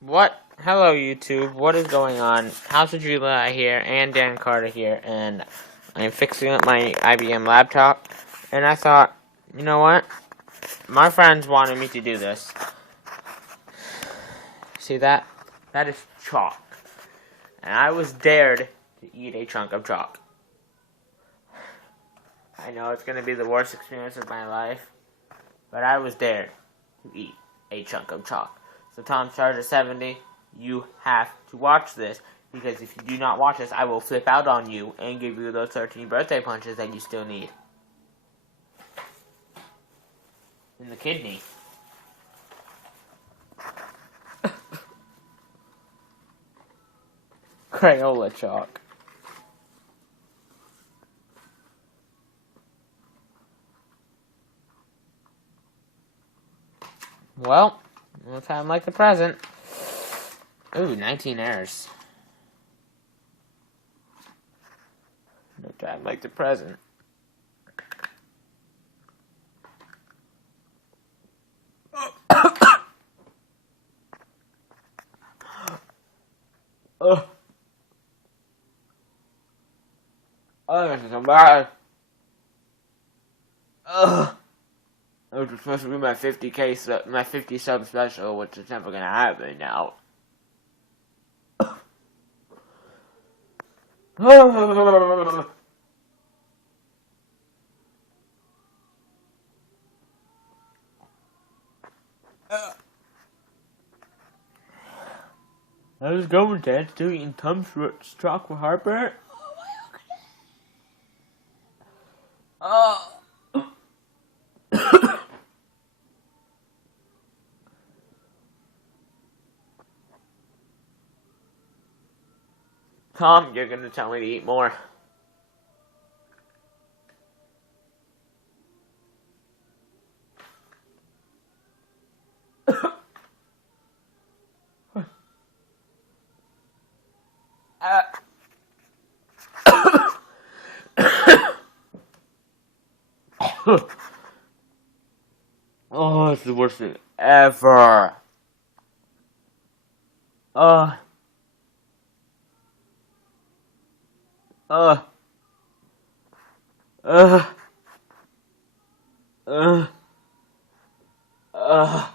What? Hello, YouTube. What is going on? House of Julia here, and Dan Carter here, and I'm fixing up my IBM laptop. And I thought, you know what? My friends wanted me to do this. See that? That is chalk. And I was dared to eat a chunk of chalk. I know it's going to be the worst experience of my life, but I was dared to eat a chunk of chalk. So Tom Charger 70, you have to watch this, because if you do not watch this, I will flip out on you and give you those 13 birthday punches that you still need. In the kidney. Crayola chalk. Well, no time like the present. Ooh, 19 errors. No time like the present. Oh, this is so bad. It was supposed to be my 50 sub special, which is never gonna happen now. How's it going, Dad? Still eating Tom Schwartz chocolate heartburn? Oh. Tom, you're gonna tell me to eat more. Oh, it's the worst thing ever. Uh. Uh. Uh. Uh.